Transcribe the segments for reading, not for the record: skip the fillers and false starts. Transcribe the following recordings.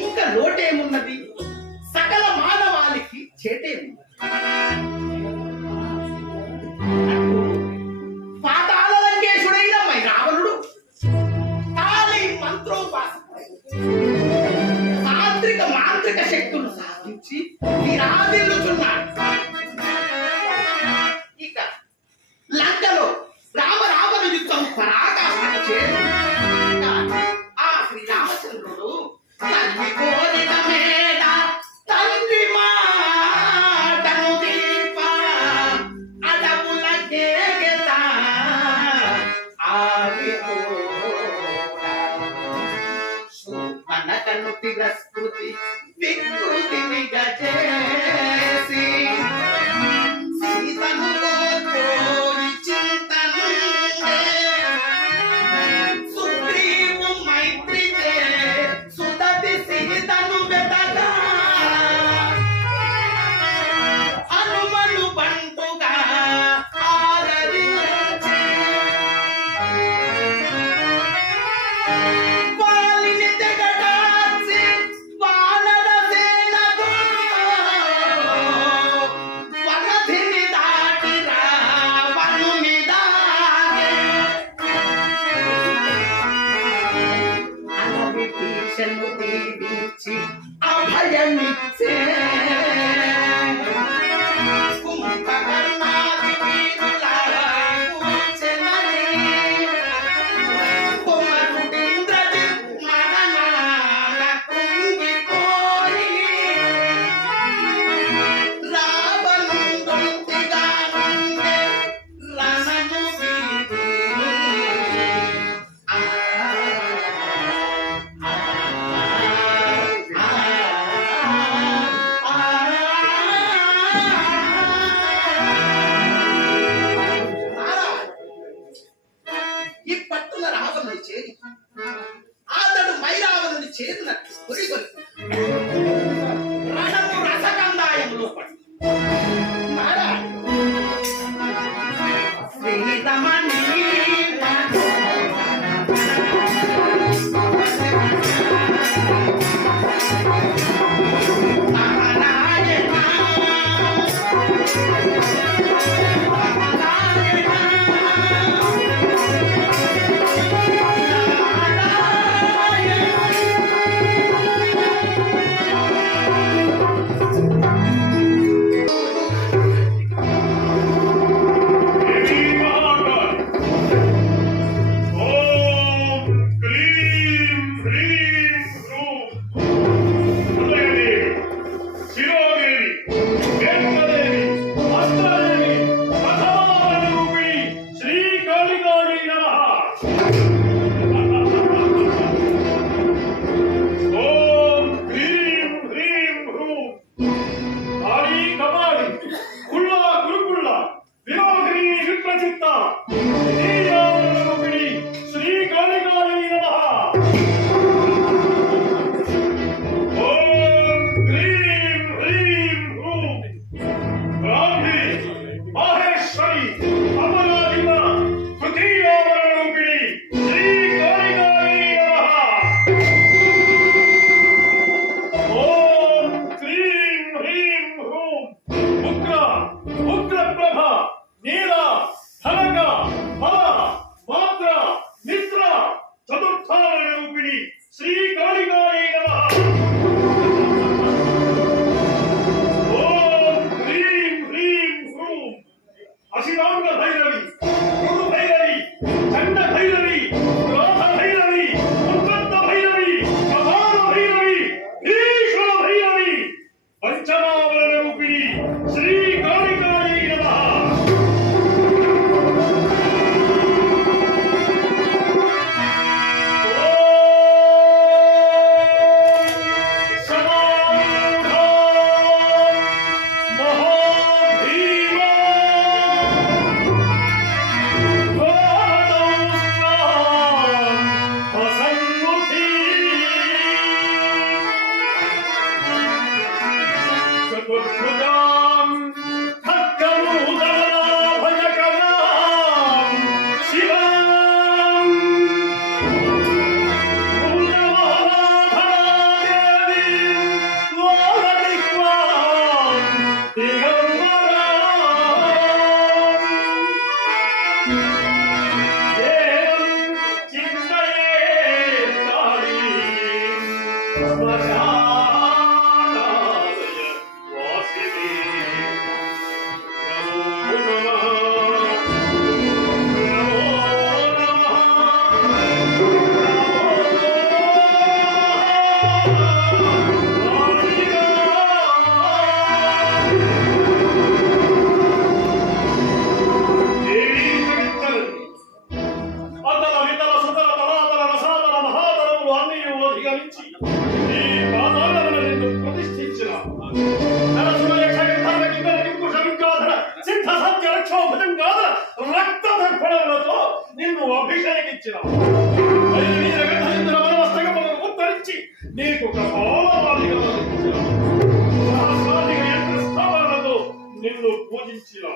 ఇంకా లోటేమున్నది? సకల మానవాళికి చేటేమి? పాతాళ లంకేశుడైన రావణుడు కాళీ మంత్రోపాసకుడై తాంత్రిక మాంత్రిక శక్తులు సాధించి విరాజిల్లుచున్నాడు. ఇక లంకలో రామరావణ యుద్ధం పరాకాష్ఠకు చేరు. ఆ శ్రీరామచంద్రుడు తల్లి కోరిన మేడ తండ్రి మాటను దీప అడవుల కేగెతా మనకను తిరస్కృతి వికృతిని గజేసి సీతను కోరి చింతనుండే సుగ్రీవు మైత్రి చే సుదతి సీతను వెతగా హనుమను బంటుగా ఆదరించి వాలిని తెగటార్చి వానర సేనకు వనధిని దాటి రావణుని దాగే అలవి భీషను దీవించి అభయమిచ్చే కుంభకర్ణాది వీరుల కూర్చెనని కుమరుడింద్రజిత్ మరణాన కృంగిపోయి రావణుండొంతిగా నుండే రణము వీడి ఈ పట్టున రావణుని చేరి అతడు మైరావణుని చేరినట్టు కొరిగొలి రణము రసకందాయములో పడి శ్రీరమణి అభిషేకించిన ఉత్తరించి నీకు ఒక స్థాపనలతో నిన్ను పూజించిన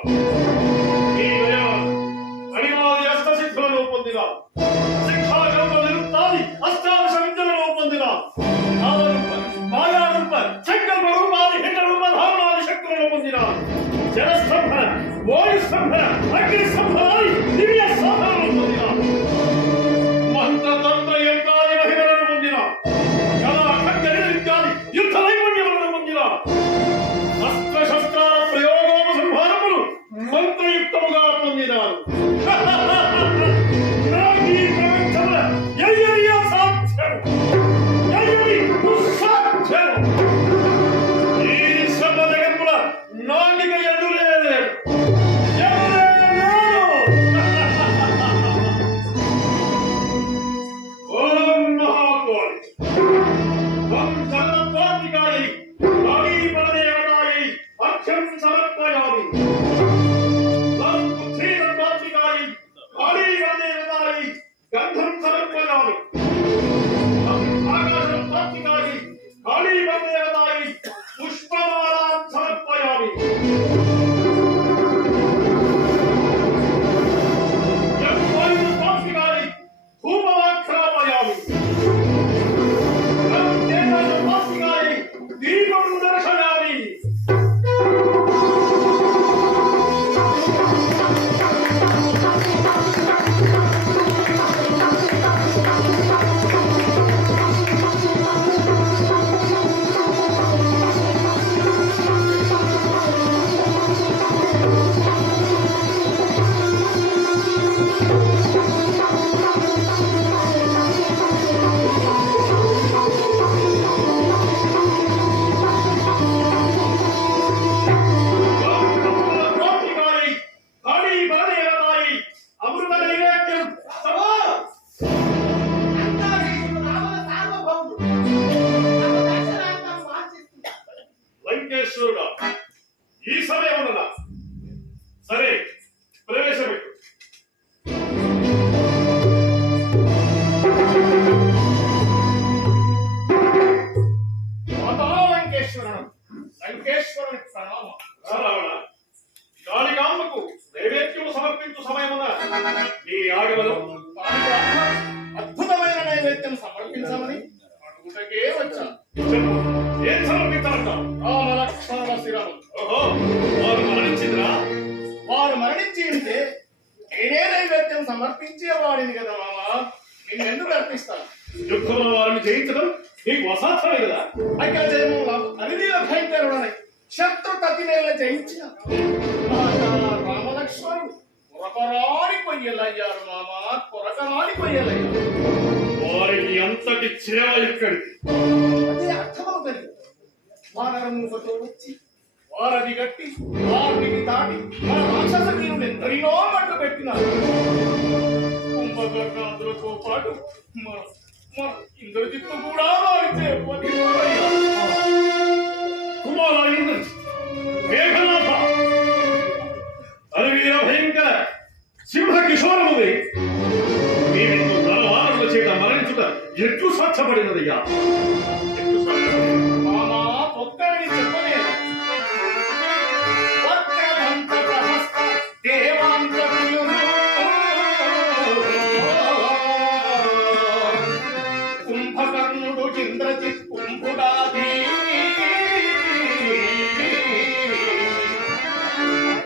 అడివాది అష్టసిద్ధులను పొందిన శిక్షాగర్భ నిరుత్తాది అష్టాదశ విద్యలను పొందిన మాయారూప సంకల్ప రూపాది హిండ రూప ధారణాది శక్తులను పొందిన జలస్తంభన వాయుస్తంభన అగ్నిస్తంభనాది దివ్య సాధనలను పొందిన మంత్రతంత్ర యంత్రాది మహిమలను పొందిన కళా ఖడ్గ ఇత్యాది యుద్ధ నైపుణ్యములను పొందిన అస్త్ర శస్త్రాల ప్రయోగోపసంహారములు మంత్రయుక్తముగా పొందినారు. ఈ సమయమున సరే ప్రవేశపెట్టు. లంకేశ్వరుని ప్రణామం. కాళికాంబకు నైవేద్యము సమర్పించు సమయమున నీ ఆగమనం అద్భుతమైన నైవేద్యం సమర్పించమని అడుగుటకే వచ్చా. ఏం సమర్పించాలంటావు? రామలక్ష్మణ శిరము. ఓహో, వారు మరణించిందిరా? వారు మరణించి ఉంటే నేనే నైవేద్యం సమర్పించేవాడిని కదా మామా. నిన్నెందుకు అర్పిస్తాను? యుద్ధంలో వారిని జయించడం నీకు అసాధ్యమే కదా. అయితే జయము అనిదీల భయంకరుడని శత్రు తతినేల జయించిన రామలక్ష్మణుడు కొరకరాని కొయ్యలయ్యారు మామా, కొరకరాని కొయ్యలయ్యారు. వారికి అంతటి చేవ ఎక్కడిది? అదే అర్థమవుతుంది. వానరముతో వచ్చి వారది గట్టి వారిని దాటి మన రాక్షస వీరుని ఎందరినో మట్టు పెట్టినారు. కుంభకర్ణాదులతో పాటు మన ఇంద్రజిత్తు కూడా వారితే కుమార ఇంద్రజిత్, మేఘనాథ, అరవీర భయంకర సింహ కిశోరమువే, మీరు నలవారముల చేత మరణించుట ఎట్లు సాధ్యపడినదయ్యా? మామా ఒక్కరిని చెప్పలేదు. కుంభకర్ణుడు ఇంద్రజిత్ కుంభుడాది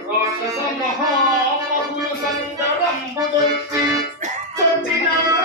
రాక్షస మహామహులు సంగరంబుదొచ్చి చొచ్చినారు.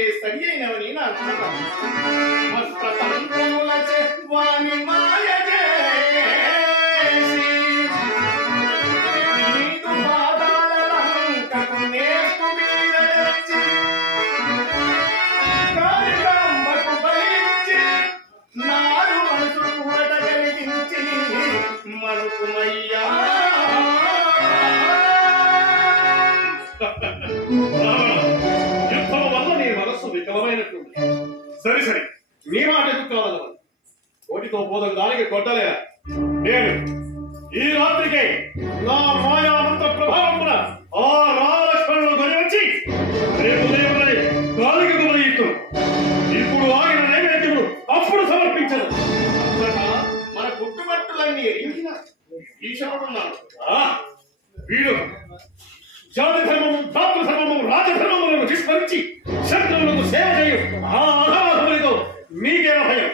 మాటలే సరి అయినవని నా నమ్మకం. అస్త్రతంత్రములచే వాని మాయ చేసి నీదు పాదాల లంకకు నేర్పు మీద తెచ్చి కాళికాంబకు బలిచ్చి నాడు మనసు కూడట కలిగించి మరుపుమయ్యా. యుద్ధం వల్ల నీ మనస్సు వికలమైనట్టుంది. సరి సరి, నీ మాట ఎందుకు కావాలి? కోటితో పోదం దానికి కొట్టలేరా? నేను ఈ రాత్రికి నా మాయామంత ప్రభావమున ఆ రాలక్ష్మణులు కొని వచ్చి రేపు దేవుని గాలికి గుమయిత్తు. ఇప్పుడు ఆగిన నైవేద్యములు అప్పుడు సమర్పించదు. అంతటా మన గుట్టుబట్టులన్నీ రింగిన ఈశ్వరుడున్నాడు. వీడు జాతి ధర్మము, దాతృ ధర్మము, రాజధర్మములను విస్మరించి శత్రువులకు సేవ చేయు ఆ అధమధములతో మీకే భయం.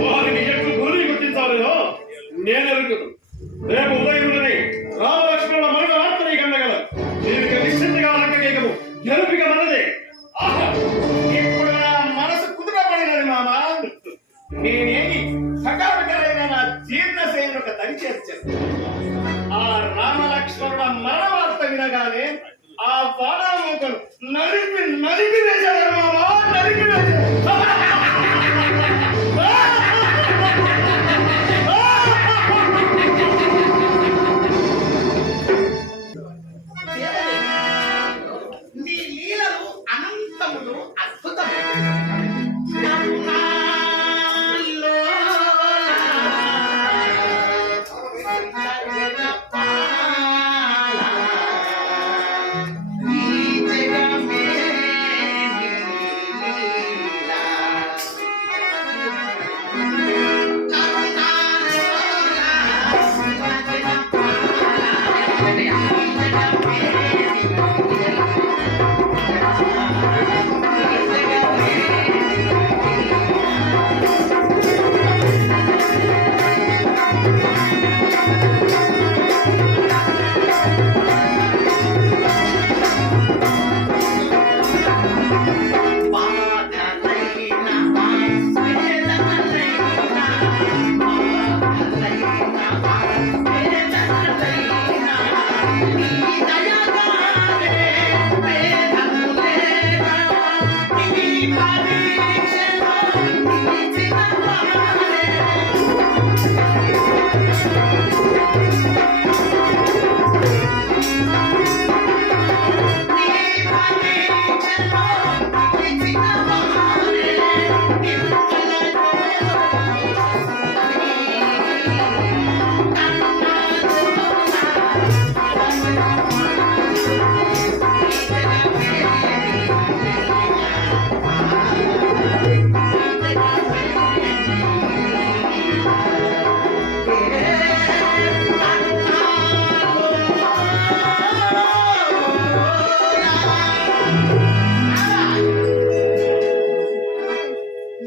వారిని ఎట్లు గురి గుర్తించాలో నేనెరుగుదు. రేపు ఉదయములని రామలక్ష్మణుల మరణ వార్తని కండగల దీనికి నిశ్చింతగా లంకకేకము గెలుపిక మనదే. ఇప్పుడు నా మనసు కుదుటపడినది మామా. నేనేమి సకాలకరైన నా జీర్ణశైలిని ఒక తని చేర్చాను. ఆ రామలక్ష్మణుల మరణ వార్త వినగానే ఆ వానరమూకలు నలిపి వేశారు మామా, నలిపి వేశారు. నీ లీలలు అనంతములు, అద్భుతములు.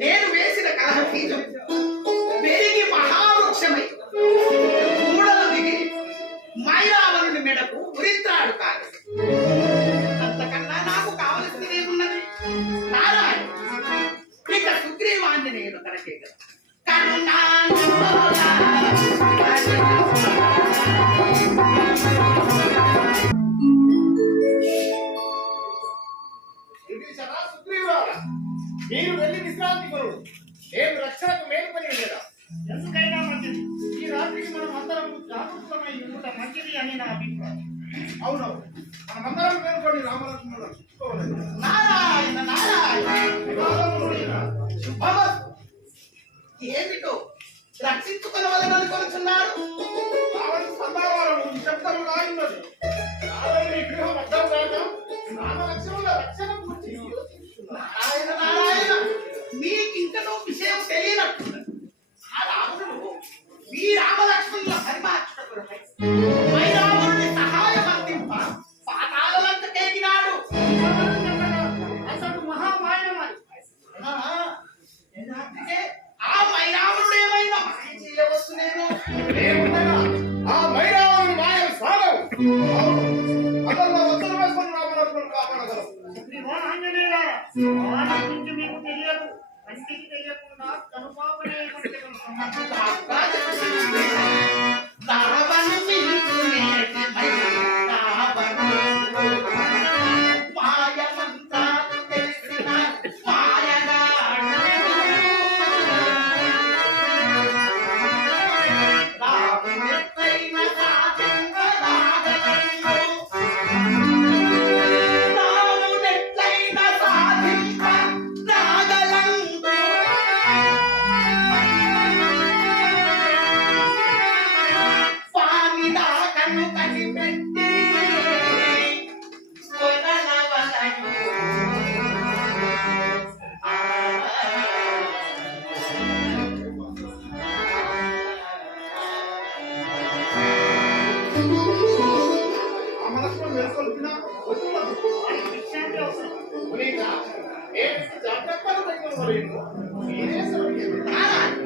నేను వేసిన కలహ బీజం పెరిగి మహావృక్షమై కూడలు దిగి మైరావణుని మెడకు ఉరిత్రాడు కాదు. అంతకన్నా నాకు కావలసింది ఏమున్నది? నారాయణ ఇక సుగ్రీవాన్ని నేను కనకే కదా. మీరు వెళ్ళి విశ్రాంతి కొరుడు. నేను రక్షణకు మేలుకొని వెళ్ళేదా. ఎందుకైనా మంచిది. ఈ రాత్రికి మనం అందరం జాగృతమై ఉండట మంచిది అని నా అభిప్రాయం. అవునవును, మనమందరం మేలుకొని రామలక్ష్మణులను చూసుకోలేదు. నారాయణ నారాయణ శుభమస్తు. ఏమిటో రక్షించుకునవలని కొనుచున్నారు. సంభావాలను నిశ్శబ్దముగా ఉన్నది. నారాయణ విగ్రహం అర్థం కాక రామలక్ష్మణుల రక్షణ పూర్తి. నారాయణ నారాయణ మీకింకనూ విషయం తెలియనట్టున్నది. ఆ రాముడు మీ రామలక్ష్మణుల పరిమార్చుటకు మైరావణుని సహాయం అందింప పాతాళ లంకకేగినాడు. అసలు మహామాయనమాయి. ఆ మైరావణుడు ఏమైనా మాయ చేయవచ్చునేమో. ఏముండగా ఆ మైరావణుని మాయం సాగవు. అతను ఉత్తర వేసుకొని రామలక్ష్మణులు కాపాడగలవు. శ్రీ ఆంజనేయ కంటికి తెలియకుండా కనుపాపనే రావణు పిలుచునేటి రావణు మాయమంత్రాలు తెలిసిన మాయగాడు రావణెత్తైన సాధింప రాగలండు రావణెట్లైన సాధింప రాగలండు స్వామిదా కన్ను కనిపెట్టి కొనలవలయు. ఆ మనసులో మెరుకొల్పిన విషయానికి అవసరం జాగ్రత్తలు పెట్టుకోవాలి. మీరే సరిగ్గా నారాయణ,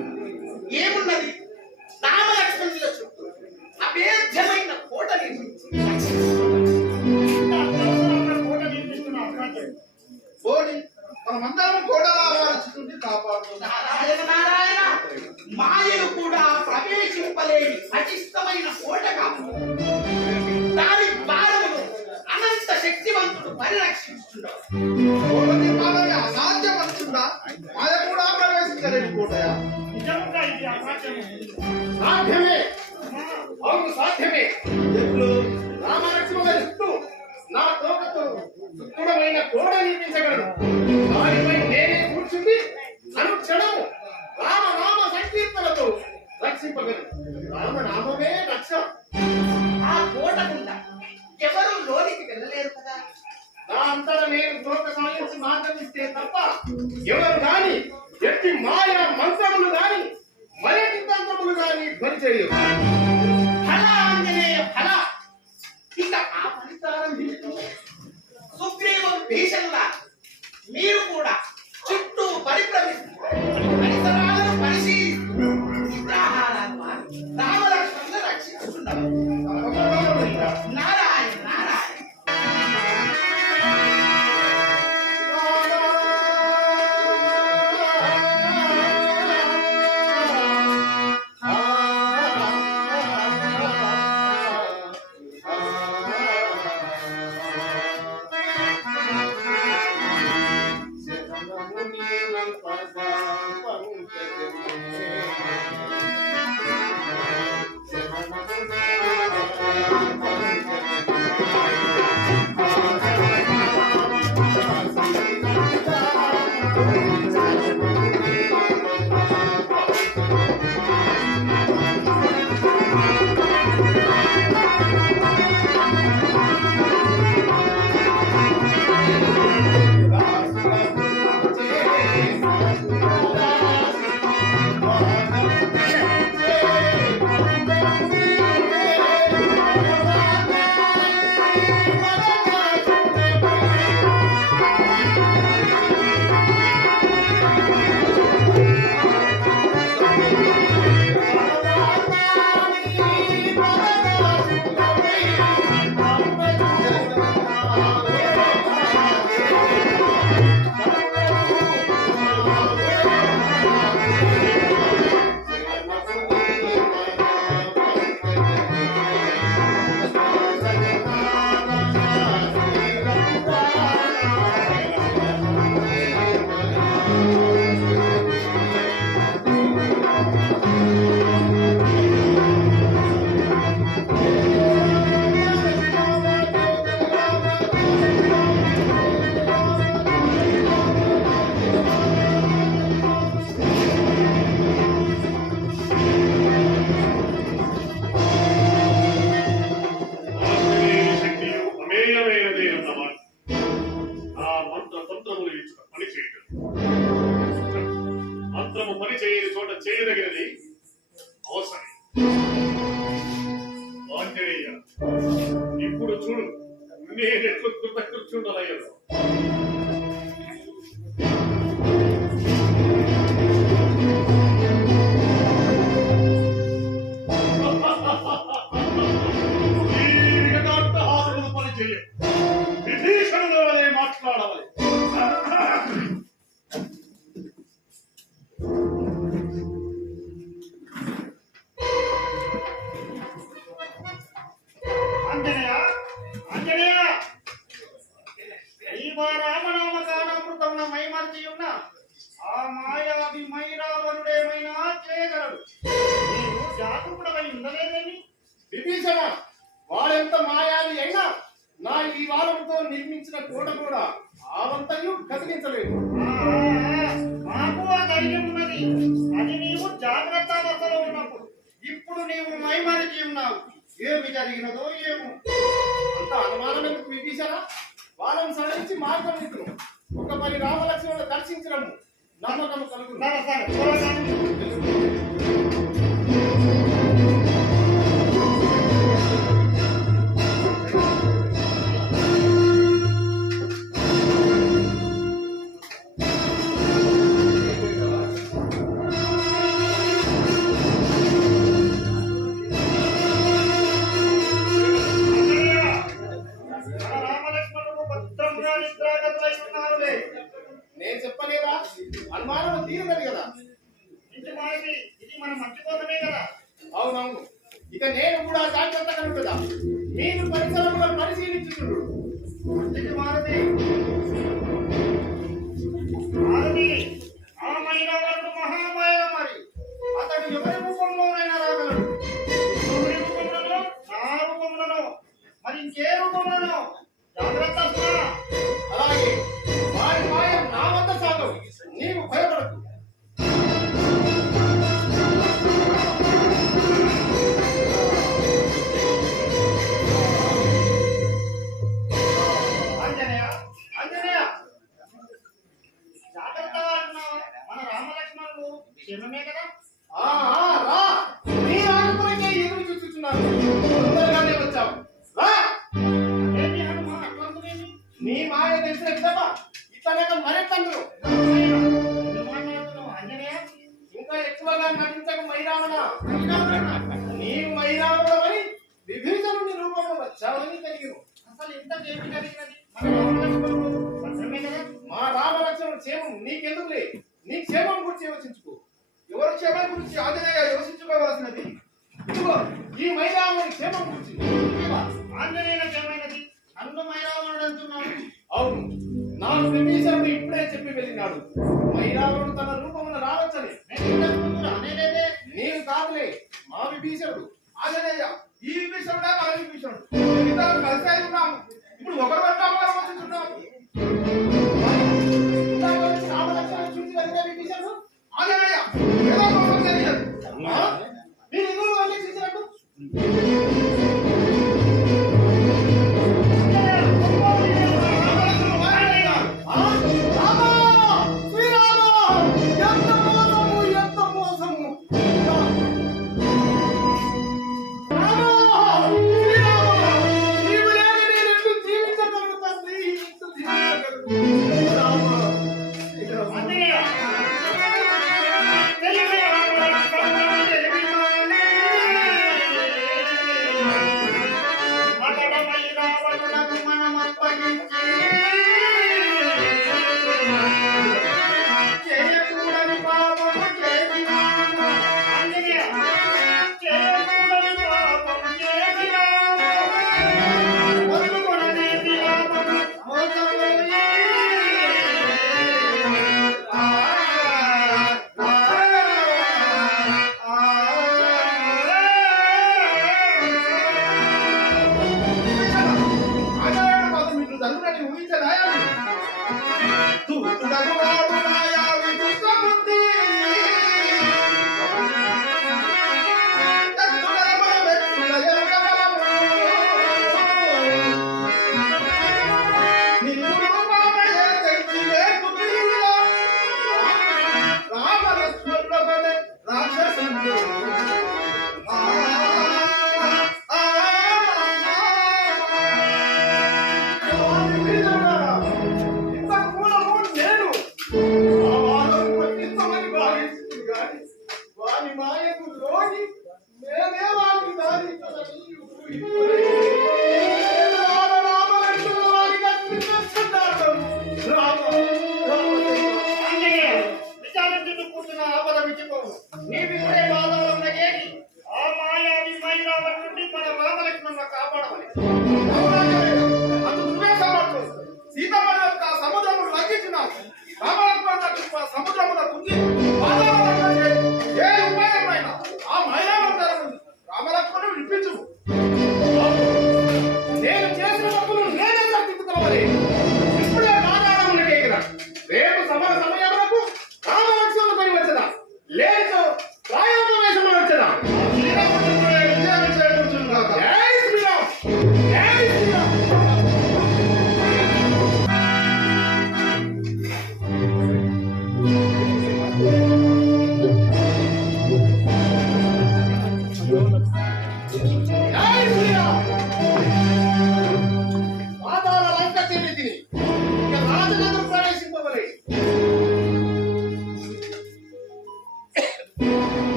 ఏమున్నది రామలక్ష్మణుల చుట్టూ అభేద్యమైన కోట నిర్మించి కోట నిర్మిస్తున్న అభిప్రాయం పోనీ మనమందరం కూడా వారి కాపాడుతుంది. నారాయణ నారాయణ, మాయలు కూడా ప్రవేశింపలేని పటిష్టమైన కోట కాదు. దాని భారమును అనంత శక్తివంతుడు పరిరక్షిస్తున్నాడు. అసాధ్యం అంటుందా? మాయ కూడా ప్రవేశించలేని కోటయా? నిజంగా ఇది అసాధ్యం. సాధ్యమే, అవును సాధ్యమే. ఎప్పుడు రామలక్ష్మణ చుట్టూ నా తోకతో సుక్కుడమైన కోట నిర్మించగలడు. దానిపై నేనే కూర్చుంది అనుక్షణము రామ సంకీర్తనతో రక్షింపగలడు. రామనామమే రక్ష. ఆ కోట గుండా ఎవరు లోనికి వెళ్ళలేరు కదా. నా అంతటా నేను తోక సాయించి మార్గమిస్తే తప్ప ఎవరు గాని ఎట్టి మాయా మంత్రములు గాని మరటి తంత్రములు గాని పనిచేయవు. ఫల ఆంజనేయ ఫల. ఇక ఆ ఫలితాలను వింటూ సుగ్రీవుడు భీషణుల మీరు కూడా చుట్టూ పరిభ్రమిస్తూ పరిసరాలను పరిశీలిస్తూ నిద్రాహారాలు మారి రామలక్ష్మణులను రక్షిస్తున్నారు. నారాయణ నారాయణ. చేయదగినది అవసరం. ఆంజనేయ, ఇప్పుడు చూడు నేనెట్లు కృతకృత్యుడనయ్యాను. పని చేయ విభీషణుడు అనే మాట్లాడవాలి. నీవు జాగరూకుడవై ఉండలేదేమి? విభీషణ వాడెంత మాయావి అయినా నా ఈ వారంతో నిర్మించిన కోట కూడా ఆవంతయు కదిలించలేదు. మాకు ఆ ధైర్యం ఉన్నది. అది నీవు జాగ్రత్త అవస్థలో ఉన్నప్పుడు. ఇప్పుడు నీవు మైమరిచి ఉన్నావు. ఏమి జరిగినదో ఏమో. అంత అనుమానం ఎందుకు విభీషణ? వాళ్ళని సడలించి మార్గం ఇద్దును. ఒక పని రామలక్ష్మణులు దర్శించడము నమ్మకం కలుగు. సరే త్వరగా. నేను చెప్పలేదా? అనుమానం తీరదని కదా. ఇది మన మంచి కోసమే కదా. అవునవును. ఇక నేను కూడా జాగ్రత్తగా ఉంటుందా? నేను పరిసరములను పరిశీలించుతున్నాడు. మంచిది మారది. మారది ఆ మైనవాడు మహామాయ మరి. అతడు ఎవరి రూపంలోనైనా రాగలడు. ఎవరి రూపంలోనో నా రూపంలోనో మరి ఇంకే రూపంలోనో. జాగ్రత్త సుమా. అలాగే వారి మాయం నా వద్ద సాగవు. నీవు భయపడకు. ఆంజనేయ ఆంజనేయ జాగ్రత్త అంటున్నావా? మన రామలక్ష్మణులు క్షేమమే కదా? రా. నీ రాకపోయితే ఎదురు చూస్తున్నాను. తొందరగానే వచ్చావు. రా. ఏంటి హనుమ అట్లాంటిదేమి? నీ మాయ తెలిసిన విధమా ఇతనక మరెట్టందురు. మాట్లాడుతున్నావు ఆంజనేయ? ఇంకా ఎక్కువగా నటించక మైరావణ. నీవు మైరావణమని విభీషణుని రూపంలో వచ్చావని తెలియను. అసలు ఎంత చేపి జరిగినది? మన రామలక్ష్మణులు భద్రమే కదా? మా రామలక్ష్మణుడు క్షేమం నీకెందుకులే. నీ క్షేమం గురించి యోచించుకో. ఎవరి క్షేమం గురించి ఆంజనేయ యోచించుకోవాల్సినది? ఇదిగో ఈ మైరావణి క్షేమం గురించి. ఆంజనేయుల క్షేమైనది. నన్ను మైరావణుడు అంటున్నావు. అవును, నాకు విభీషణుడు ఇప్పుడే చెప్పి వెళ్ళినాడు. మైరావణుడు తన రూపమున రావచ్చని. నేను ఇంతకు ముందు రానేలేదే. నేను కాదులే, మా విభీషణుడు. ఆంజనేయ ఈ విభీషణుడా మన విభీషణుడు ఇద్దరం కలిసి అయి ఉన్నాము. ఇప్పుడు ఒకరు పట్ల ఒకరు ఆలోచిస్తున్నాము. ఇందాక వచ్చి రామలక్ష్మణుడు చూసి వెళ్ళిన విభీషణుడు ఆంజనేయ ఏదో పాపం జరిగినది. మీరు ఎదురు వెళ్ళి చూసినట్టు ఆంజనేయ తెలివి రామలక్ష్మణులు తెలివిమానే. అతడ మైరావణులకు మనమప్పగించి చేయకూడని పాపము చేసినాము. ఆంజనేయ చేయకూడని పాపము చేసినాము. మొదలుకొననేది లాభము మోసపోయి. ఆంజనేయుడు మాత్రం ఇట్లు జరుగునని ఊహించదాయా? తూర్పునకు మాయావి దుష్టబుద్ధి. ఎత్తుగల వ్యక్తుల ఎరుగగలము. నిన్ను రూపమయ్యే శక్తి లేకుమీరా. రామలక్ష్మణులొకడే రాక్షసుడు. ఇంత మూలము నేను. ఆ వాదం పట్టించమని భావిస్తుంది గాని వాని మాయకు లోని నేనే వాని దారి ఆంజనేయ విచారించుతూ కూర్చున్న ఆపద విచ్చిపోవు. నీవిప్పుడే బాధలో ఉన్నగేది ఆ మాయావి మైరావణి నుండి మన రామలక్ష్మణులను కాపాడమని. అందు నువ్వే సమర్థుడు. సీతమ్మని యొక్క సముద్రమును లంఘించినావు. రామలక్ష్మణులకు సముద్రమున ఉంది ఏ ఉపాయమైనా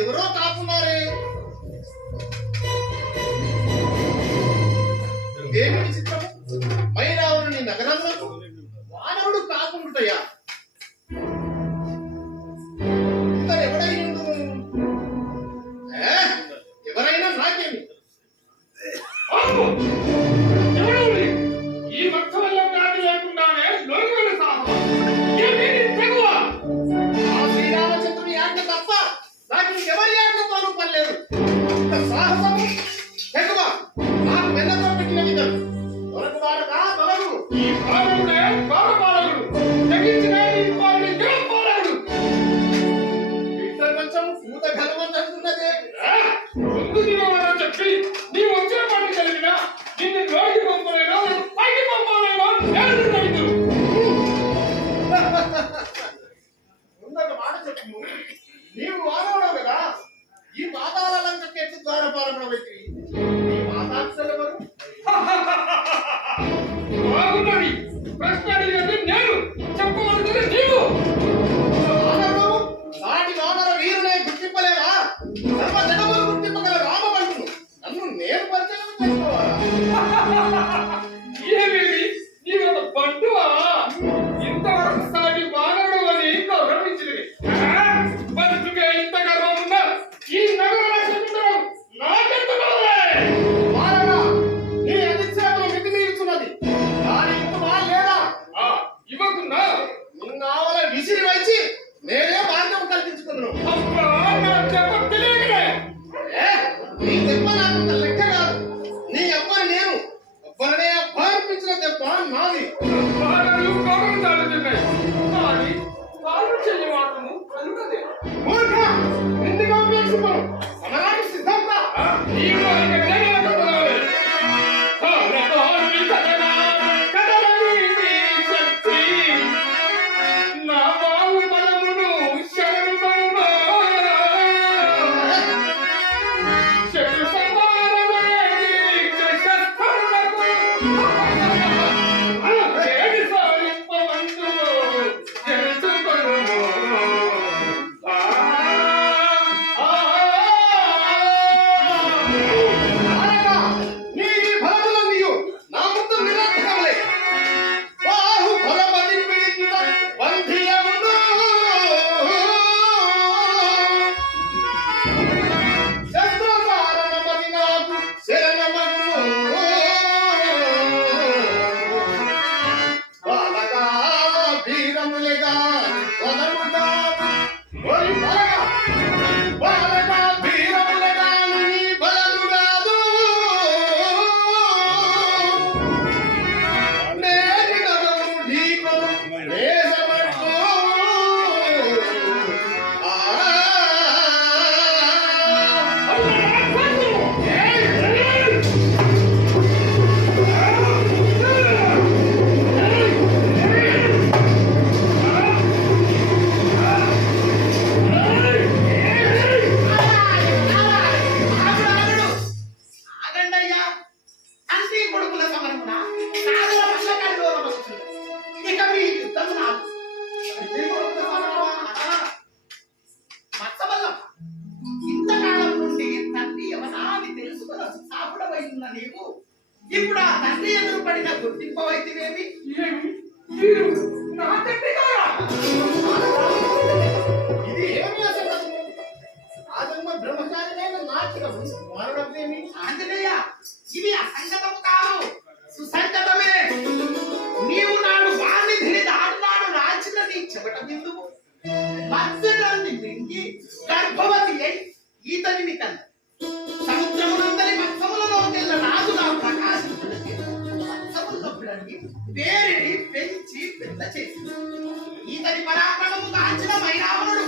ఎవరో కాకున్నారే. ఏమి విచిత్రము? మైరావరుని నగరంలో వానరుడు కాకుండుటయా? ఇతడు ఎవడైనా ఎవరైనా నాకేమి? అవును, ఎవడెవరి? ఈ మధ్యవల్ల దాడి లేకుండానే లొంగల సాహసం. ఏమీ నీ తెగువ? ఆ శ్రీరామచంద్రుని ఆజ్ఞ తప్ప నాకు ఎవరి ఆజ్ఞతోనూ పనిలేదు. ఇంత సాహసము తెగువ నాకు వెన్నతో పెట్టిన విధం దొరకబారదా దొరకు. ఈ పాలకుడే పాలకుడు తెగించిన ఈ పాలకుడు ఏం పాలకుడు? ఇంత కొంచెం పూత గలవంతున్నదే. ముందు దినమని చెప్పి నీ వచ్చిన పని కలిగిన నిన్ను లోకి పంపలేనో పైకి పంపలేనో నేను రైతు. ముందొక మాట చెప్పు. నీవు వానవుడవు కదా, ఈ పాతాల లంకకి ఎట్లు ద్వారపాలన వ్యక్తి నీ మాతాక్షరెవరు? బాగున్నది. ప్రశ్న అడిగేది నేను, చెప్పవలసింది నీవు. వానరుడు సాటి వానర వీరునే గుర్తింపలేవా? సర్వ జగములు గుర్తింపగల రామబంటును నన్ను నేను పరిచయం చేసుకోవాలా? ఏమిది నీవు బంటువా? ఇంతవరకు సాటి వానరుడు అని గౌరవించింది. బంటుకే ఇంత గర్వం ఉన్నా ఈ నగర రక్షించడం నాకెందుకు? వానరా, నీ అధిక్షేపం మితిమీరుచున్నది. దాని ఇంకుమా లేదా? ఇవ్వకుండా నిన్నావల విసిరి వచ్చి నేనే మార్గం కల్పించుకున్నాను. అబ్బా నా చెప్ప తెలియకనే. నీ దెబ్బ నాకు ఒక లెక్క కాదు. నీ అబ్బని నేను అబ్బనే అభార్పించిన దెబ్బ నాది. వానరులు కోపం తాడుతున్నాయి. కానీ కాలు చెయ్యి మాత్రము కలుగదే. మూర్ఖ, ఎందుకు ఉపయోగించుకోను? సమరానికి సిద్ధంగా నీవు వారికి తెలియక పోవాలి. కాలకాలి కదనా కదలని నీ శక్తి. నా బావు బలమును శరణు బలుమా. శత్రు సంహారమేది శస్త్రములకు. ఏది సాధింపవంతు తెలుసుకొనుము. అనగా నీ బలములన్నీయు నా ముందు నిరర్థకములే. బాహు బలమతి పీడిత బంధియమును శస్త్రధారణమది నాకు శరణమగును. బాలకా వీరములుగా వదలుగా ఒరి బాలక బాలకా వీరములుగా నీ బలము కాదు. నేటి నగము ఢీకొను దేశమట్టు. ఆగండయ్యా, తండ్రి కొడుకుల సమరమున సాగర వర్షకంలో వస్తుంది. ఇక మీ యుద్ధం నాకు. తండ్రి కొడుకుల సమరమా? మత్సవల్లభ, ఇంతకాలం నుండి తండ్రి యవనాన్ని తెలుసుకున్న సాపుడవై ఉన్న నీవు ఇప్పుడు ఆ తండ్రి ఎదురు పడిన గుర్తింపవైతివేమి? ఏమి? మీరు నా తండ్రి గారా? ఇది ఏమి అసంగతము? ఆజన్మ బ్రహ్మచారినైన నాటికము మానవుడేమి? ఆంజనేయ, ఇది అసంగతము కాదు, సుసంగతమే. నీవు నాడు వాణిధిని దాటినాడు రాచిన నీ చెమట బిందువు మత్స్యరాన్ని మింగి గర్భవతి అయి ఈతనిని కన్న. సముద్రమునందరి మత్స్యములలోకెళ్ళ రాజు నా ప్రకాశించుటకి మత్స్యముల్లో పిల్లల్ని వేరిని పెంచి పెద్ద చేసి ఈతని పరాక్రమము కాంచిన మైరావణుడు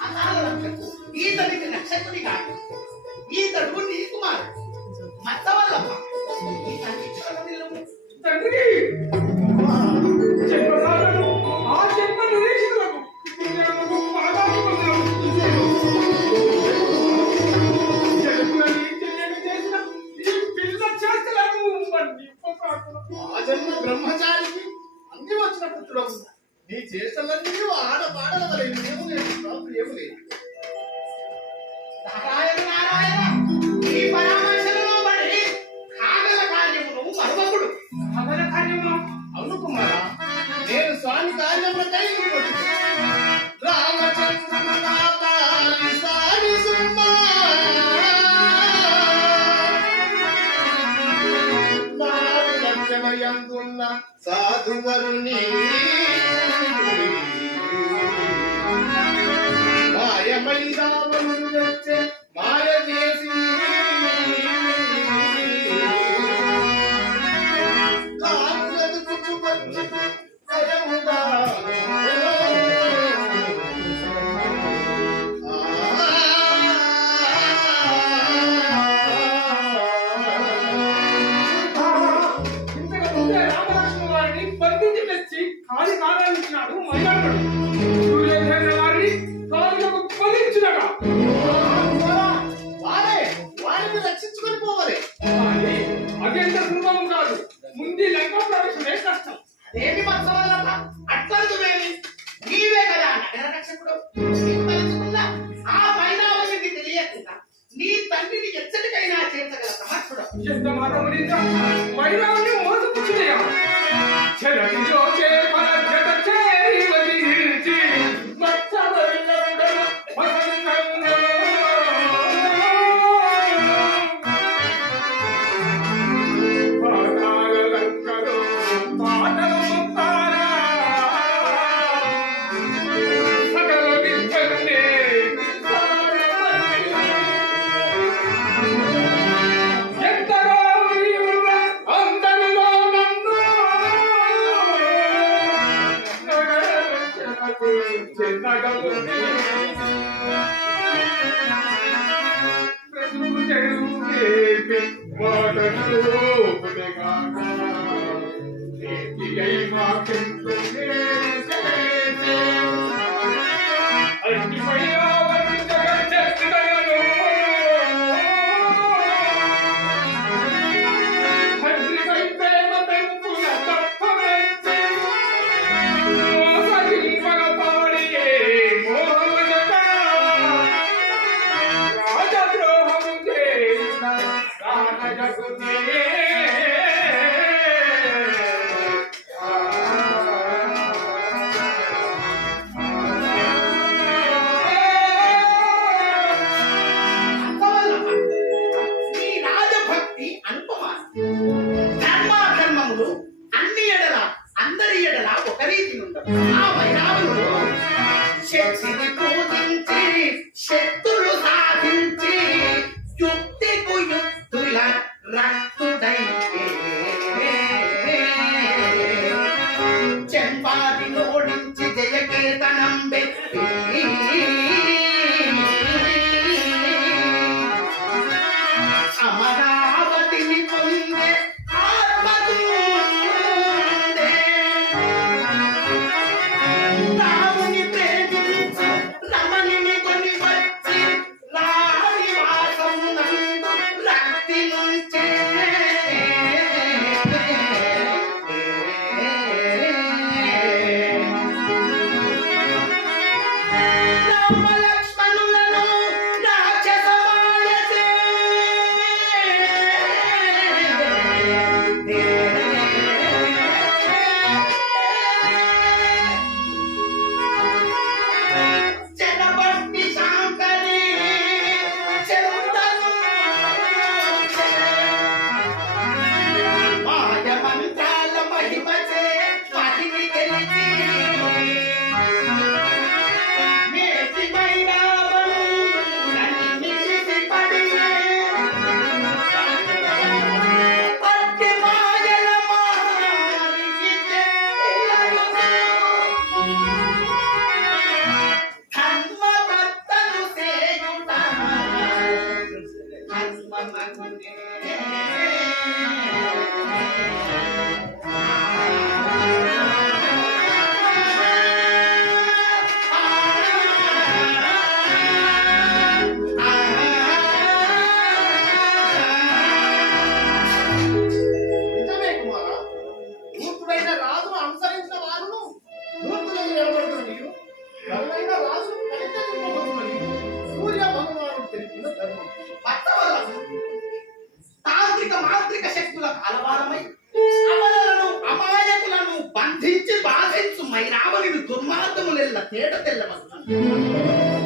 పాతాళలకు ఈతనికి రక్షకుడిగా ఈతడు నీ కుమారుడు మత్స్యవల్లభ. ఈ తండ్రి నిలము తండ్రి జన్మకాలను ఆ జన్మ నిరీక్షకులకు పుణ్యములకు పాదాభివందనము. జగత్తులని తెలియక చేసిన ఈ పిల్ల చేష్టలను మన్నింపకాకును. ఆజన్మ బ్రహ్మచారికి అన్ని వచ్చిన పుత్రుడవు. నీ చేష్టలన్నీ ఆడపాడల వలె ఏము లేదు, నాకు ఏము లేదు. నారాయణ ఈ పరామర్శలో పడి కాగల కార్యమును మరువకుడు. అదన కార్యము అవును కుమార, నేను స్వామి కార్యములు కలిగి యందున్న సాధువరుని మాయమైదామను వచ్చే మాయ చేసి ఇంతకు ముందే రామలక్ష్మణ వారిని బంధించి తెచ్చి కాలి కాలాలిచ్చినాడు మైదానుడు. సూర్యోదయ వారిని కాలులకు బంధించినగా వారిని రక్షించుకొని పోవాలి. కానీ అదెంత సులభం కాదు. ముందు లంక ప్రవేశమే కష్టం. అదేమి మత్సవల్లభ అట్లరుదువేమి నీవే కదా నగర రక్షకుడు. నీకు తెలుసుకుందా ఆ మైదావనికి తెలియకుండా నీ తండ్రిని ఎచ్చటికైనా చేర్చగల సమర్థుడు. ఎంత మానవునిందా మైదాన్ని మోసపుచ్చినయా చెరటిలో చేపల జత చేరివదించి మత్సవల్లభుడను మసంగంలో పాతాళ లంకలో పాటలు మొత్తారా సకల విద్యలనే ఎంతగా ఉయ్యుల అందరిలో నన్ను నగరచనకు చిన్నగలుంది. బ్రతుకు చెరువులేపి మోటూపుటగాక నీతికై మాకెంతో చేసే అగ్నిమయావతి జగజ్జగదయను తండ్రిపై ప్రేమ పెంపుల తప్పమెంచి మోసగింపగ పాడియే మోహజట రాజద్రోహము చేసిన రాజగునే మత్సవల్లభ నీ రాజభక్తి అనుపమానం. ధర్మాధర్మములు అన్ని ఎడల అందరి ఎడల ఒక రీతి ఉండవు. ఆ వైరాములు శక్తిని పూజించి శక్తులు సాధించి యుక్తికు యుక్తుల రక్తుడైతే చెంపాది ఓడించి జయకేతనం పెట్టి అమరావతిని పొందే ఆత్మదూతే రాముని ప్రేమించి రమణిని కొని వచ్చి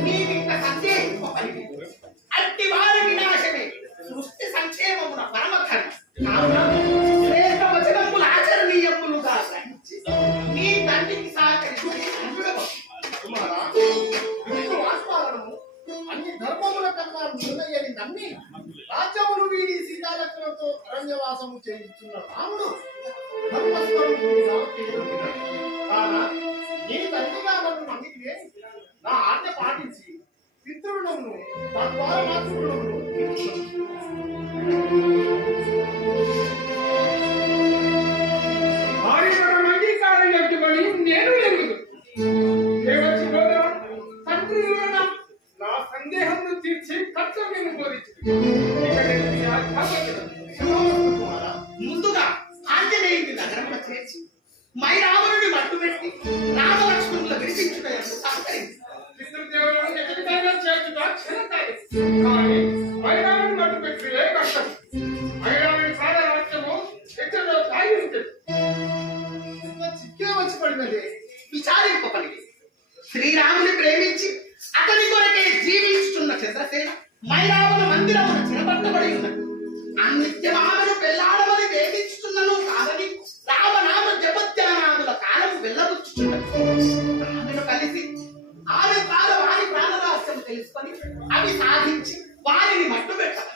నీవింక సందేహింపబడి అట్టి వారి వినాశమే సృష్టి సంక్షేమమున పరమధర్మం. కావున శ్రేష్ఠ వచనములు ఆచరణీయములుగా గ్రహించి నీ తండ్రికి సహకరించి అనుడవకు. కుమారా, విష్ణు వాస్తవాలను అన్ని ధర్మముల కన్నా నిర్ణయని నమ్మి రాజ్యములు వీడి సీతాలక్ష్మణతో అరణ్యవాసము చేయించున్న రాముడు ధర్మస్వరూపుడుగా పేరొందినాడు. కాగా నీ తండ్రిగా నన్ను నమ్మితే నా ఆజ్ఞ పాటించి పితృణమును తద్వారా మాతృణమును ఆర్యవరం అంగీకారం ఎట్టుబడి నేను ఎరుగుదు దేవచి బోధన తండ్రి వివరణ నా సందేహంను తీర్చి కర్తవ్యం బోధించింది. కుమారా, ముందుగా ఆంజనేయుని నగరమున చేర్చి మైరావణుని మట్టుపెట్టి రామలక్ష్మణుల విడిపించుటకు సహకరించి పితృదేవులను ఎదుటికైనా చేర్చుట క్షణకార్యం. కానీ మైరాన్ని మట్టు పెట్టే కష్టం. మైరాని సార రాజ్యము ఎక్కడో సాగి ఉంటుంది. చిక్కే వచ్చి పడినదే. విచారింపబడి శ్రీరాముని ప్రేమించి అతని కొరకే జీవించుతున్న చంద్రసేన మైరావణ మందిరమున చిరపట్టబడి ఉన్నది. అన్నిత్యమామను పెళ్లాడమని వేధించుతున్నను కాదని రామనామ జపత్యానాదుల కాలం వెళ్ళబుచ్చుతున్నది. ఆమెను కలిసి ఆమె కాల వారి ప్రాణరాశ్యం తెలుసుకొని అవి సాధించి వారిని మట్టుబెట్టాలి.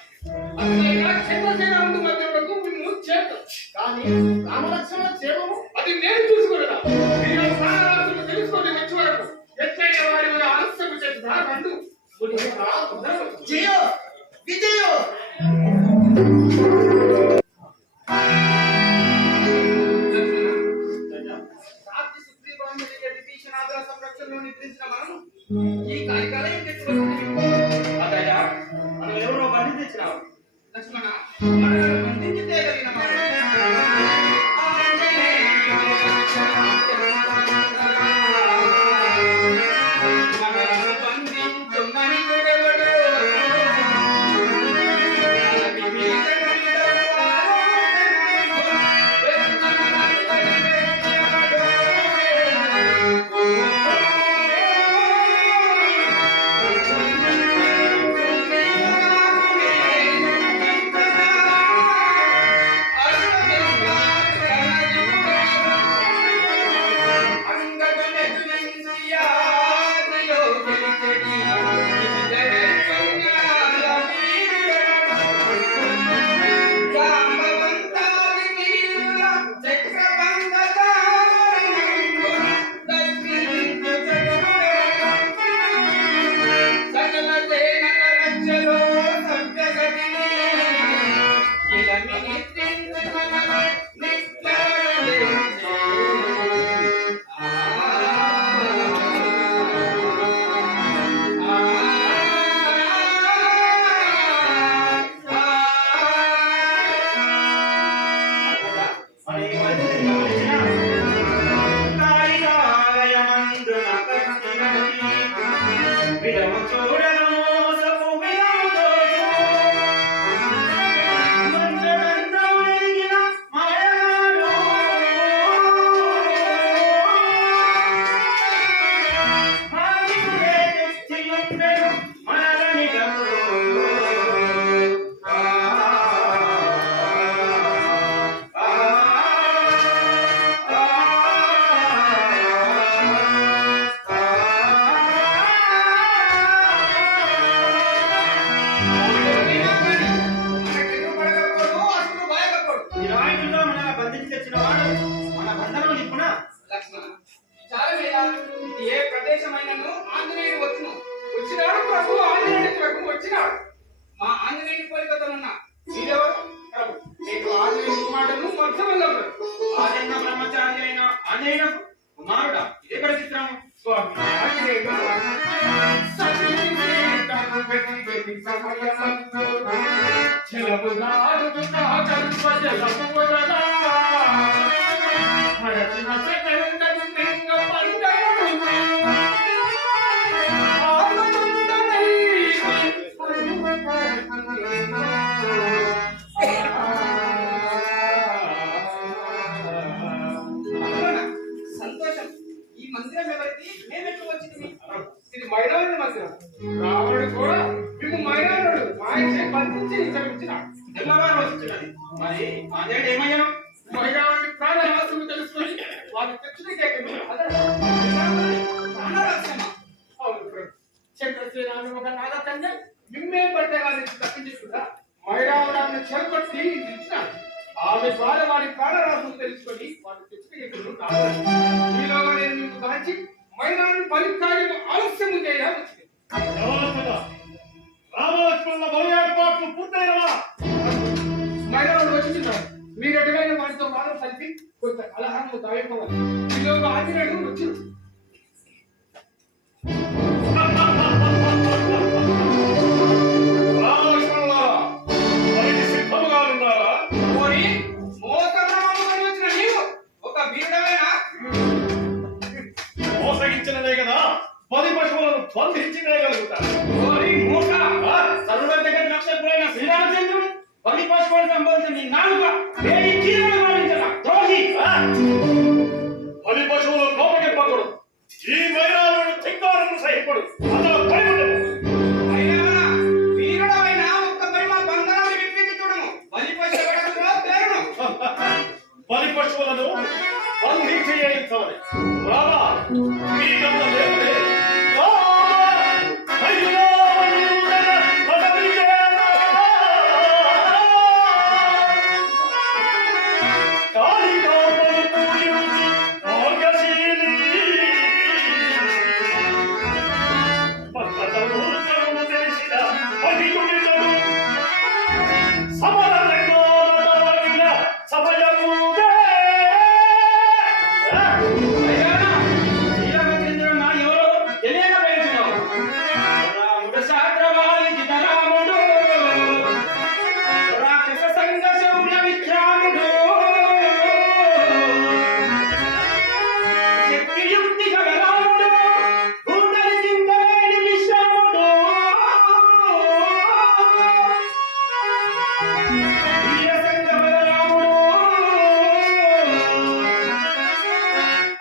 అట్లయినా చంద్రసేన ముందు మధ్యకు మిమ్ము చేద్దాం. కానీ రామలక్ష్మణ క్షేమము అది నేను చూసుకున్నా. మీరు సారాంశం తెలుసుకొని వచ్చే వరకు ఎట్లయినా వారి మీద ఆలస్యం చేస్తున్నా రండు. జయో విజయో సాక్షి సుగ్రీవాన్ని విభీషణాదుల సంరక్షణలో నిద్రించిన మనము ఈ కార్యకాలయం తెచ్చుకుంటుంది. అదయ్యా, మనం ఎవరో బండి తెచ్చినావు. లక్ష్మణ, మనలను బంధించి తేగలిగిన వచ్చినాడు. మా ఆంజనేయుని పోలికతో ఉన్న మీరెవరు? ప్రభు, నేను ఆంజనేయుని మాటను మధ్యమల్లరు. ఆజన్మ బ్రహ్మచారి అయిన ఆంజనేయుడు కుమారుడా, ఇదెక్కడ చిత్రం? స్వామి ఆంజనేయుడు సంతోషం. ఈ మందిరం ఎవరికి? మేమెట్లు వచ్చింది? రావాల్సిన రావణుడు కూడా మేము మైనాడు మాయ చేసి బంధించి నిజమించినాడు. తెల్లవారు వచ్చినది మరి అదేంటి ఏమయ్యాను? మైనాడి ప్రాణవాసులు తెలుసుకొని వారు తెచ్చిన చక్రసేనాన్ని ఒక నాగకన్య మిమ్మే పడ్డగా నుంచి తప్పించుకుందా మైరావడాన్ని చేపట్టి ఇచ్చినాడు. ఆమె ద్వారా వారి ప్రాణరాశులు తెలుసుకొని వారు తెచ్చిన ఈలోగా నేను మీకు కాచి మైరాన్ని పరికార్యం ఆలస్యం చేయాలి. రామలక్ష్మణుల బలి ఏర్పాట్లు పూర్తయినవా? మైరావుడు వచ్చినాడు. మీరు ఎటువైన వాటితో వాదం కలిపి కొంత కలహాన్ని దాయిపోవాలి. ఈలోగా ఆంజనేయుడు వచ్చింది. రామలక్ష్మణులారా, బలికి సిద్ధముగా ఉన్నారా? పోనీ మోసరాముకొని వచ్చిన నీవు ఒక వీరుడవేనా? మోసగించినదే కదా 10 పశువులను బంధించినేయగలుగుతారు. ఓరి మూక! సర్వ దగ్గర నక్షత్రుడైన శ్రీరామచంద్రుడు 10 పశువులకు సంబంధించిన నీ నాలుక వేయి చీరలు భావించరా ద్రోహి! 10 పశువులు లోపకెప్పకూడదు. ఈ మైనాలను ధిక్కారము సహింపడు. అతను భయపడదు. అయినా వీరుడవైన ఒక్క పరిమ బంగారాన్ని విప్పించి చూడము. 10 పశువుల పేరును 10 పశువులను బంధించి చేయించవలె. రామా, నీకంత లేదులే. శ్రీరామచంద్రుడు నా ఎవరో తెలియక పేర్చినావు. రాముడు శాస్త్రవాలి జితరాముడు, రాక్షస సంఘ శౌర్య విక్రాముడు, శక్తియుక్తి గగరాముడు, గుండెలు చింతలేని విశ్రాముడు, వీర సంఘ బలరాముడు,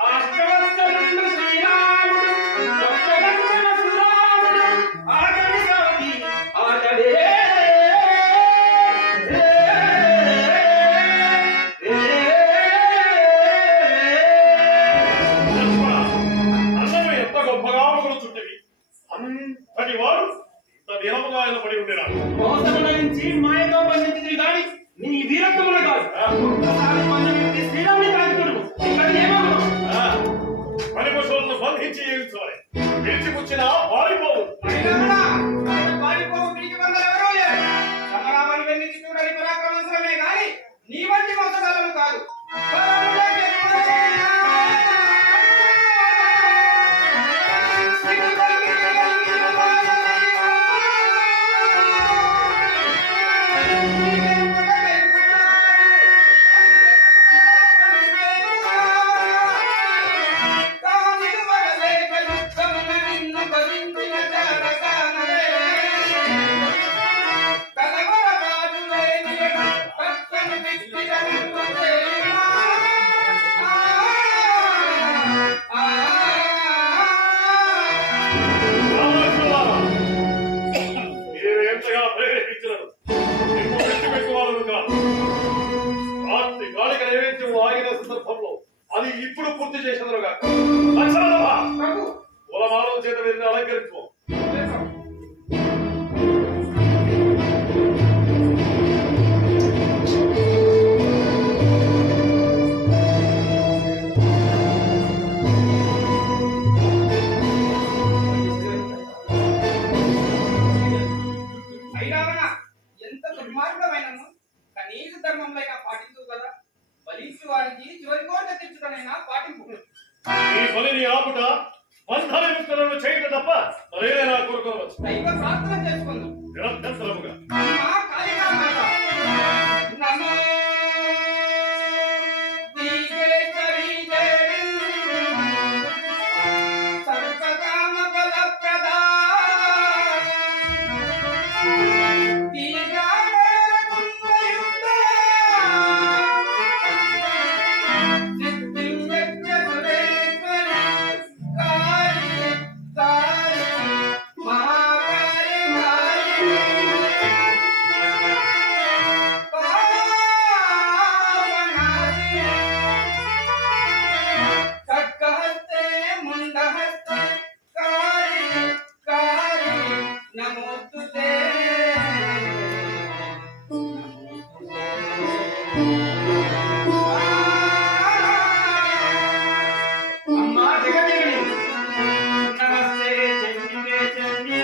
అష్టవత్సలుండు శ్రీరాముడు, భక్తరక్షణ సురాముడు, ఆగని సాగి ఆగడే. లక్ష్మణ, అన్నను ఎంత గొప్పగా పొగుడుచుంటివి. అంతటి వాడు ఇంత నిరముగా నిలబడి ఉండేనాడు. మోసముల నుంచి మాయతో బంధించింది కానీ నీ వీరత్వములు కాదు. ఒక్కసారి బంధించి శ్రీరాముని కాదుకుడు ఇక్కడ ఏమవును? 10 పశువులను బంధించి చేయించవలె. విడిచిపుచ్చినా పారిపోవు. పారిపోవు పీకి బందలు ఎవరో లేరు. సమరామని వెన్నించి చూడని పరాక్రమంతులమే గాని నీ వంటి మోసగాళ్ళము కాదు. రామలక్ష్మణులారా, మీరు ఎంతగా ప్రేరేపించినను నిన్ను విడిచిపెట్టువాలను కాదు. రాత్రి గాలిక నైవేద్యం ఆగిన సందర్భంలో అది ఇప్పుడు పూర్తి చేసేదరుగా. లక్ష్మణరామా, ప్రభు కులమానవ చేత వీరిని అలంకరించుకో. అయినా ఎంత దుర్మార్గమైనను కనీస ధర్మంలో పాటించు కదా. బలించు వారికి చివరి కోట తెచ్చుటనైనా పాటింపు. ఈ బలిని ఆపుట బంధన విముక్తులను చేయట తప్ప మరేదైనా కోరుకోవచ్చు. దైవ ప్రార్థన చేసుకుందాం. నిరభ్యంతరముగా అమ్మా కాళికామాత, నమో దిగేశ్వరీ దేవి, సర్వకామ ఫలప్రదా, దిగాడేల కుండయుక్త, సిద్ధింగచ్చ సురేశ్వరి, కాళి కాళి నమోస్తుతే అమ్మా జగదేవి నమస్తే చండికే చండి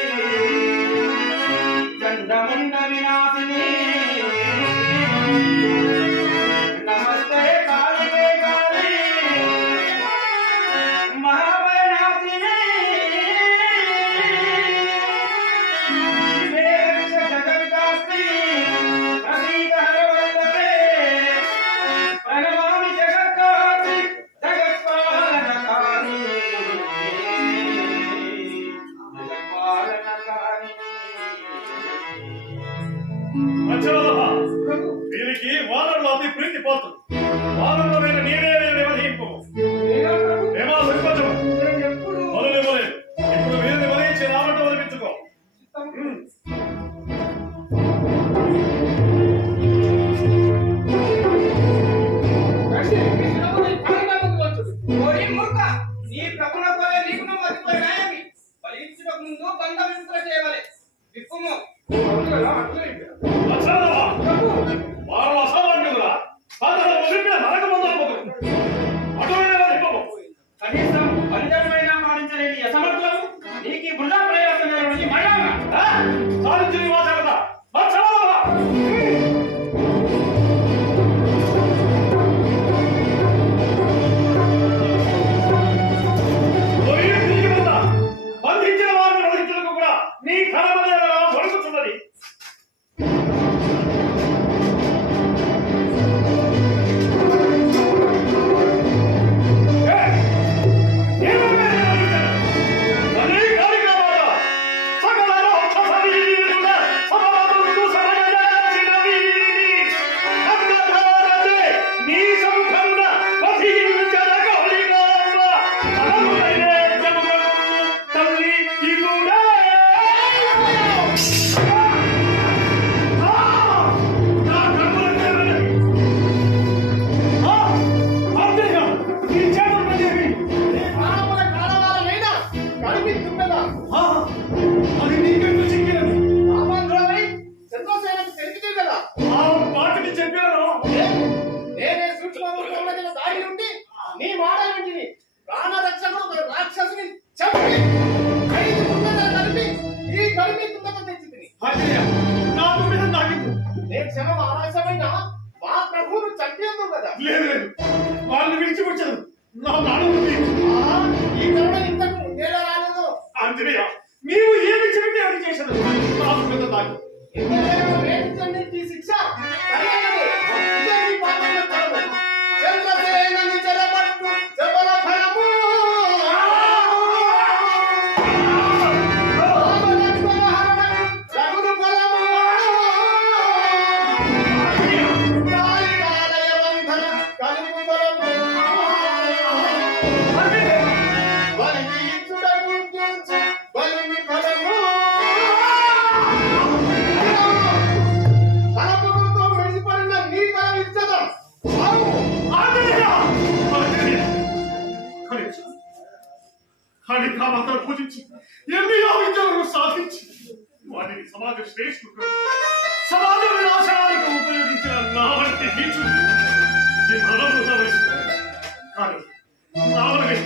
చండముండ వినాశిని నమస్తే కాళికే కాళి మహాభయనాశిని శివే రక్ష జగద్ధాత్రి ప్రసీద హరవల్లభే ప్రణమామి జగద్ధాత్రి జగత్పాలనకారి జగత్పాలనకారి అచ్చవల్లభ, వీరికి వానరులు అతి ప్రీతి పోతుంది. వానరులైన నీవే నిర్వహింపు. ఏమా సంకోచము మొదలివ్వలేదు. ఇప్పుడు వీరిని వదిలించి రావటం వదిలించుకో. ఓరి మూర్ఖ, నీ ప్రభుల పోలే నీకును మతిపోయినాయమి. ఫలించుటకు ముందు బంధ విముక్తులు చేయవలె. విప్పుము. అచ్చవల్లభ, వారు అసామాన్యులురా. సాధన వదిలిన నరక బంధాలు అటువంటి వదిలిపోము. కనీసం పంజరమైన పాటించలేని అసమర్థులను నీకు వృధా ప్రయాసం మళ్ళా సాధించిన వాచాలత అచ్చవల్లభ. బంధించిన వారిని వధించడానికి కూడా నీ కరమలే వణుకుతున్నది. అది నీకెందుకు చిక్కినది? చంద్రసేనకు తెలిపితే కదా ఆ మాటని చెప్పాను. నేనే సూక్ష్మ దారి నుండి నీ మాటలు వింటిని. ప్రాణరక్షకుడు రాక్షసుని చంపి 5 కుండలు కలిపి ఈ కలిపి కుండతో తెచ్చి అజయ, నా మీద నాకింపు. నేను క్షణం ఆలస్యమైన మా ప్రభువును చంపేందుకు కదా. లేదు లేదు, వాళ్ళని విడిచిపెట్టాను. నా నాడు ఈ కరుణ ఇంతకు ముందేలా రాలేదు. అంజనేయ, నీవు ఏమి చెబితే అది చేశాను. నాకు మీద నాకి ఇంతలో వేధించండి ఈ శిక్ష సరైనది. ఇదే మీ పాపంలో కలదు. చంద్రసేనని చెరపట్టు చెపల ఫలము. రఘుడు ఫలము. కాళికాలయ బంధన కలుపు ఫలము. బలిని ఇచ్చుటకు చూచు బలిని ఫలము. తలపుతో విడిపడిన నీ తల ఇచ్చదం. కానీ మాత్రం పూజించి ఎన్నో విద్యలను సాధించి వాటిని సమాజ శ్రేష్ఠుడు సమాజ వినాశనానికి ఉపయోగించిన నా వంటి నీచుడు ఈ మరణంలో వహిస్తున్నారు. కానీ నా వలనే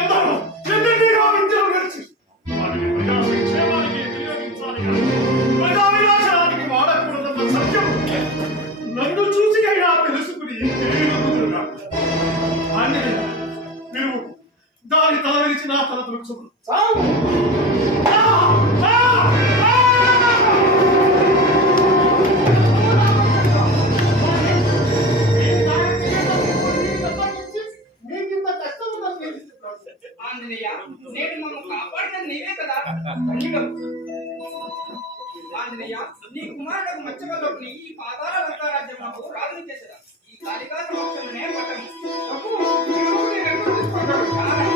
ఎందరో ఎన్నెన్నో విద్యలు నేర్చి వాటిని ప్రజా సంక్షేమానికి వినియోగించాలి కానీ ప్రజా వినాశనానికి వాడకూడదన్న సత్యం నన్ను చూసి అయినా తెలుసుకుని తెలియకుండా మీరు దాని తల విరిచి నా తల తులుచుకున్నాను. సాగు మీకింత కష్టం ఉన్నది. ఆంజనేయ, నేడు మమ్మ కాపాడిన నీవే కదా. ధన్యుడవు. ఆంజనేయ, నీ కుమారుడు మత్స్యవల్లుని ఈ పాతాళ లంకారాజ్యం నాకు రాజుని చేసేదా. ఈ కాళికా సమక్షంలోనే పట్టము. అప్పు, ఈ రోజు నేను ఎందుకు తీసుకుంటాను?